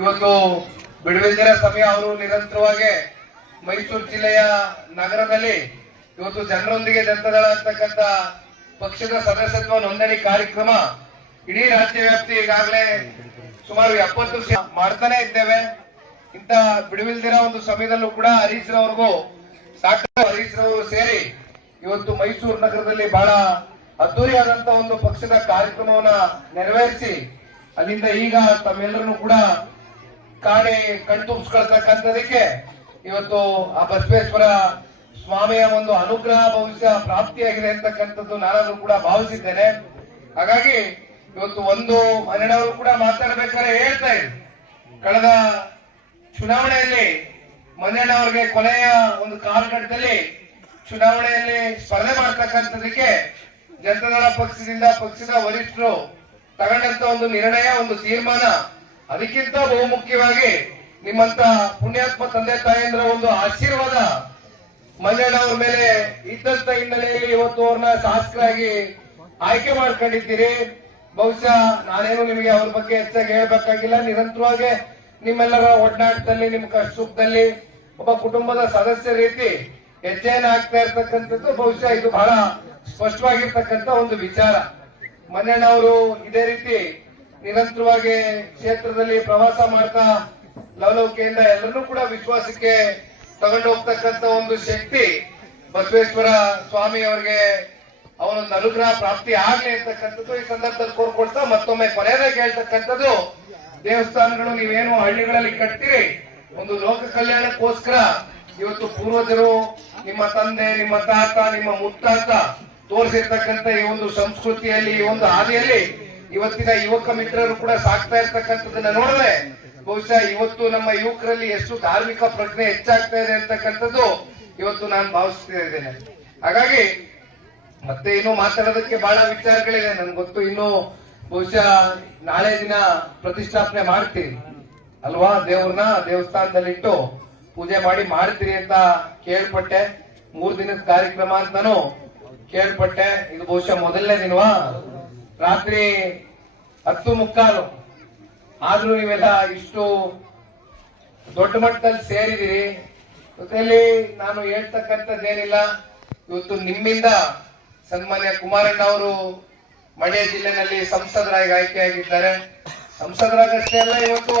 ಇವತ್ತು ಬಿಡುವಿಲ್ದಿರ ಸಮಯ ಅವರು ನಿರಂತರವಾಗಿ ಮೈಸೂರು ಜಿಲ್ಲೆಯ ನಗರದಲ್ಲಿ ಇವತ್ತು ಜನರೊಂದಿಗೆ ಜನತಾದಳ ಅಂತಕ್ಕಂಥ ಪಕ್ಷದ ಸದಸ್ಯತ್ವ ನೋಂದಣಿ ಕಾರ್ಯಕ್ರಮ ಇಡೀ ರಾಜ್ಯ ವ್ಯಾಪ್ತಿ ಈಗಾಗಲೇ ಸುಮಾರು 70 ಮಾಡ್ತಾನೆ ಇದ್ದೇವೆ. ಇಂತ ಬಿಡುವಿಲ್ದಿರ ಒಂದು ಸಮಯದಲ್ಲೂ ಕೂಡ ಹರೀಶ್ ರವರಿಗೂ ಸಾಕಷ್ಟು ಹರೀಶ್ ರವರು ಸೇರಿ ಇವತ್ತು ಮೈಸೂರು ನಗರದಲ್ಲಿ ಬಹಳ ಅದ್ದೂರಿಯಾದಂತ ಒಂದು ಪಕ್ಷದ ಕಾರ್ಯಕ್ರಮವನ್ನ ನೆರವೇರಿಸಿ ಅಲ್ಲಿಂದ ಈಗ ತಮ್ಮೆಲ್ಲರನ್ನು ಕೂಡ ಕಾಣೆ ಕಣ್ತುಂಬಿಸ್ಕೊಳ್ತಕ್ಕಂಥದಕ್ಕೆ ಇವತ್ತು ಆ ಬಸವೇಶ್ವರ ಸ್ವಾಮಿಯ ಒಂದು ಅನುಗ್ರಹ ಭವಿಷ್ಯ ಪ್ರಾಪ್ತಿಯಾಗಿದೆ ಅಂತಕ್ಕಂಥದ್ದು ನಾನಾದ್ರೂ ಕೂಡ ಭಾವಿಸಿದ್ದೇನೆ. ಹಾಗಾಗಿ ಇವತ್ತು ಒಂದು ಮನೆಯವರು ಕೂಡ ಮಾತಾಡಬೇಕಾದ್ರೆ ಹೇಳ್ತಾ ಇದ್ರು, ಕಳೆದ ಚುನಾವಣೆಯಲ್ಲಿ ಮನೆಯವ್ರಿಗೆ ಕೊನೆಯ ಒಂದು ಕಾಲಘಟ್ಟದಲ್ಲಿ ಚುನಾವಣೆಯಲ್ಲಿ ಸ್ಪರ್ಧೆ ಮಾಡ್ತಕ್ಕಂಥದಕ್ಕೆ ಜನತಾದಳ ಪಕ್ಷದಿಂದ ಪಕ್ಷದ ವರಿಷ್ಠರು ತಗೊಂಡಂತ ಒಂದು ನಿರ್ಣಯ, ಒಂದು ತೀರ್ಮಾನ, ಅದಕ್ಕಿಂತ ಬಹುಮುಖ್ಯವಾಗಿ ನಿಮ್ಮಂತ ಪುಣ್ಯಾತ್ಮ ತಂದೆ ತಾಯಂದ್ರ ಒಂದು ಆಶೀರ್ವಾದ ಮಂಜಣ್ಣವ್ರ ಮೇಲೆ ಇದ್ದಂತ ಹಿನ್ನೆಲೆಯಲ್ಲಿ ಇವತ್ತು ಅವ್ರನ್ನ ಶಾಸಕರಾಗಿ ಆಯ್ಕೆ ಮಾಡ್ಕೊಂಡಿದ್ದೀರಿ. ಬಹುಶಃ ನಾನೇನು ನಿಮಗೆ ಅವ್ರ ಬಗ್ಗೆ ಹೆಚ್ಚಾಗಿ ಹೇಳ್ಬೇಕಾಗಿಲ್ಲ. ನಿರಂತರವಾಗಿ ನಿಮ್ಮೆಲ್ಲರ ಒಡನಾಟದಲ್ಲಿ, ನಿಮ್ಮ ಕಷ್ಟ ಸುಖದಲ್ಲಿ ಒಬ್ಬ ಕುಟುಂಬದ ಸದಸ್ಯ ರೀತಿ ಹೆಜ್ಜೆಯನ್ನು ಹಾಕ್ತಾ ಇರ್ತಕ್ಕಂಥದ್ದು ಬಹುಶಃ ಇದು ಬಹಳ ಸ್ಪಷ್ಟವಾಗಿರ್ತಕ್ಕಂಥ ಒಂದು ವಿಚಾರ. ಮಂಜಣ್ಣವರು ಇದೇ ರೀತಿ ನಿರಂತರವಾಗಿ ಕ್ಷೇತ್ರದಲ್ಲಿ ಪ್ರವಾಸ ಮಾಡ್ತಾ ಲವಲವಿಕೆಯಿಂದ ಎಲ್ಲರನ್ನೂ ಕೂಡ ವಿಶ್ವಾಸಕ್ಕೆ ತಗೊಂಡು ಹೋಗ್ತಕ್ಕಂಥ ಒಂದು ಶಕ್ತಿ ಬಸವೇಶ್ವರ ಸ್ವಾಮಿ ಅವರಿಗೆ ಅವನೊಂದು ಅನುಗ್ರಹ ಪ್ರಾಪ್ತಿ ಆಗ್ಲಿ ಅಂತಕ್ಕಂಥದ್ದು ಈ ಸಂದರ್ಭದಲ್ಲಿ ಕೋರ್ಕೊಳ್ತಾ ಮತ್ತೊಮ್ಮೆ ಕೊನೆಯದಾಗಿ ಹೇಳ್ತಕ್ಕಂಥದ್ದು, ದೇವಸ್ಥಾನಗಳು ನೀವೇನು ಹಳ್ಳಿಗಳಲ್ಲಿ ಕಟ್ತೀರಿ ಒಂದು ಲೋಕ ಕಲ್ಯಾಣಕ್ಕೋಸ್ಕರ ಇವತ್ತು ಪೂರ್ವಜರು, ನಿಮ್ಮ ತಂದೆ, ನಿಮ್ಮ ತಾತ, ನಿಮ್ಮ ಮುತ್ತಾತ ತೋರಿಸಿರ್ತಕ್ಕಂಥ ಈ ಒಂದು ಸಂಸ್ಕೃತಿಯಲ್ಲಿ, ಈ ಒಂದು ಹಾದಿಯಲ್ಲಿ ಇವತ್ತಿನ ಯುವಕ ಮಿತ್ರರು ಕೂಡ ಸಾಕ್ತಾ ಇರ್ತಕ್ಕಂಥದ್ದನ್ನ ನೋಡಿದ್ರೆ ಬಹುಶಃ ಇವತ್ತು ನಮ್ಮ ಯುವಕರಲ್ಲಿ ಎಷ್ಟು ಧಾರ್ಮಿಕ ಪ್ರಜ್ಞೆ ಹೆಚ್ಚಾಗ್ತಾ ಇದೆ ಅಂತಕ್ಕಂಥದ್ದು ಇವತ್ತು ನಾನು ಭಾವಿಸ್ತಾ ಇದ್ದೇನೆ. ಹಾಗಾಗಿ ಮತ್ತೆ ಇನ್ನು ಮಾತಾಡೋದಕ್ಕೆ ಬಹಳ ವಿಚಾರಗಳಿದೆ ನನ್ಗೆ ಗೊತ್ತು. ಇನ್ನು ಬಹುಶಃ ನಾಳೆ ದಿನ ಪ್ರತಿಷ್ಠಾಪನೆ ಮಾಡ್ತೀರಿ ಅಲ್ವಾ, ದೇವ್ರನ್ನ ದೇವಸ್ಥಾನದಲ್ಲಿಟ್ಟು ಪೂಜೆ ಮಾಡಿ ಮಾಡ್ತೀರಿ ಅಂತ ಕೇಳ್ಪಟ್ಟೆ. 3 ದಿನದ ಕಾರ್ಯಕ್ರಮ ಅಂತಾನು ಕೇಳ್ಪಟ್ಟೆ. ಇದು ಬಹುಶಃ ಮೊದಲನೇ ದಿನವಾ, ರಾತ್ರಿ 10:15 ಆದ್ರೂ ನೀವೆಲ್ಲ ಇಷ್ಟು ದೊಡ್ಡ ಮಟ್ಟದಲ್ಲಿ ಸೇರಿದಿರಿ. ಜೊತೆಯಲ್ಲಿ ನಾನು ಹೇಳ್ತಕ್ಕಂಥದ್ದೇನಿಲ್ಲ, ಇವತ್ತು ನಿಮ್ಮಿಂದ ಸನ್ಮಾನ್ಯ ಕುಮಾರಣ್ಣ ಅವರು ಮಂಡ್ಯ ಜಿಲ್ಲೆನಲ್ಲಿ ಸಂಸದರಾಗಿ ಆಯ್ಕೆಯಾಗಿದ್ದಾರೆ. ಸಂಸದರಾಗಷ್ಟೇ ಅಲ್ಲ, ಇವತ್ತು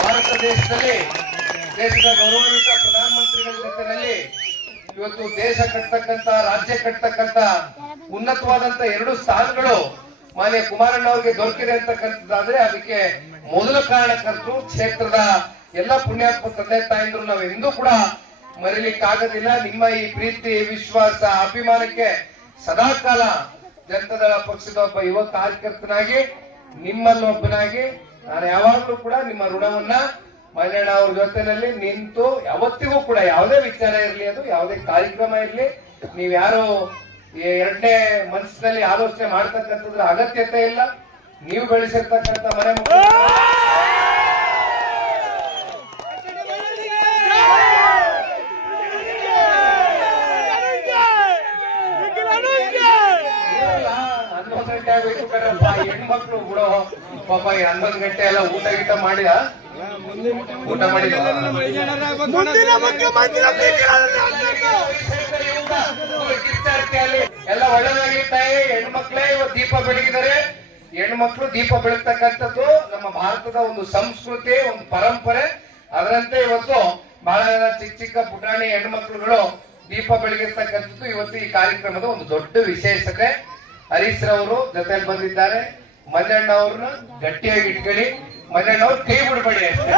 ಭಾರತ ದೇಶದಲ್ಲಿ ದೇಶದ ಗೌರವಾನ್ವಿತ ಪ್ರಧಾನಮಂತ್ರಿಗಳ ಜೊತೆಯಲ್ಲಿ ಇವತ್ತು ದೇಶ ಕಟ್ತಕ್ಕಂತ, ರಾಜ್ಯ ಕಟ್ತಕ್ಕಂತ ಉನ್ನತವಾದಂತ 2 ಸ್ಥಾನಗಳು ಮಾನ್ಯ ಕುಮಾರಣ್ಣ ಅವರಿಗೆ ದೊರಕಿದೆ ಅಂತಕ್ಕಂಥದ್ದಾದ್ರೆ ಅದಕ್ಕೆ ಮೊದಲ ಕಾರಣಕರ್ತರು ಕ್ಷೇತ್ರದ ಎಲ್ಲ ಪುಣ್ಯಾತ್ಮ ತಂದೆ ತಾಯಂದ್ರು ನಾವು ಎಂದೂ ಕೂಡ ಮರೀಲಿಕ್ಕಾಗೋದಿಲ್ಲ. ನಿಮ್ಮ ಈ ಪ್ರೀತಿ, ವಿಶ್ವಾಸ, ಅಭಿಮಾನಕ್ಕೆ ಸದಾಕಾಲ ಜನತಾದಳ ಪಕ್ಷದ ಒಬ್ಬ ಯುವ ಕಾರ್ಯಕರ್ತನಾಗಿ, ನಿಮ್ಮಲ್ಲೊಬ್ಬನಾಗಿ ನಾನು ಯಾವಾಗಲೂ ಕೂಡ ನಿಮ್ಮ ಋಣವನ್ನ ಮಂಜಣ್ಣ ಅವ್ರ ಜೊತೆನಲ್ಲಿ ನಿಂತು ಯಾವತ್ತಿಗೂ ಕೂಡ ಯಾವುದೇ ವಿಚಾರ ಇರಲಿ, ಅದು ಯಾವುದೇ ಕಾರ್ಯಕ್ರಮ ಇರಲಿ, ನೀವ್ಯಾರು ಎರಡನೇ ಮನಸ್ಸಿನಲ್ಲಿ ಆಲೋಚನೆ ಮಾಡ್ತಕ್ಕಂಥದ್ರ ಅಗತ್ಯತೆ ಇಲ್ಲ. ನೀವು ಬೆಳೆಸಿರ್ತಕ್ಕಂಥ ಮನೆ ಮಕ್ಕಳು ಹೆಣ್ಮಕ್ಳು ಬಿಡೋ ಪಾಪ 11 ಗಂಟೆ ಎಲ್ಲ ಊಟ ಗೀಟ ಮಾಡಿದ ಊಟ ಮಾಡಿದ ಎಲ್ಲ ಒಳ್ಳೆದಾಗಿರ್ತಾಯಿ. ಹೆಣ್ಮಕ್ಳೇ ಇವತ್ತು ದೀಪ ಬೆಳಗಿದ್ದಾರೆ. ಹೆಣ್ಮಕ್ಳು ದೀಪ ಬೆಳಗ್ತಕ್ಕಂಥದ್ದು ನಮ್ಮ ಭಾರತದ ಒಂದು ಸಂಸ್ಕೃತಿ, ಒಂದು ಪರಂಪರೆ. ಅದರಂತೆ ಇವತ್ತು ಬಹಳ ಜನ ಚಿಕ್ಕ ಚಿಕ್ಕ ಪುಟಾಣಿ ಹೆಣ್ಮಕ್ಳುಗಳು ದೀಪ ಬೆಳಗಿರ್ತಕ್ಕಂಥದ್ದು ಇವತ್ತು ಈ ಕಾರ್ಯಕ್ರಮದ ಒಂದು ದೊಡ್ಡ ವಿಶೇಷತೆ. ಹರೀಶ್ ರವರು ಜೊತೆಯಲ್ಲಿ ಬಂದಿದ್ದಾರೆ. ಮಂಜಣ್ಣ ಅವ್ರನ್ನ ಗಟ್ಟಿಯಾಗಿ ಇಟ್ಕೊಳ್ಳಿ, ಮಂಜಣ್ಣ ಅವ್ರು ಕೈ ಬಿಡಬೇಡಿ ಅಷ್ಟೇ.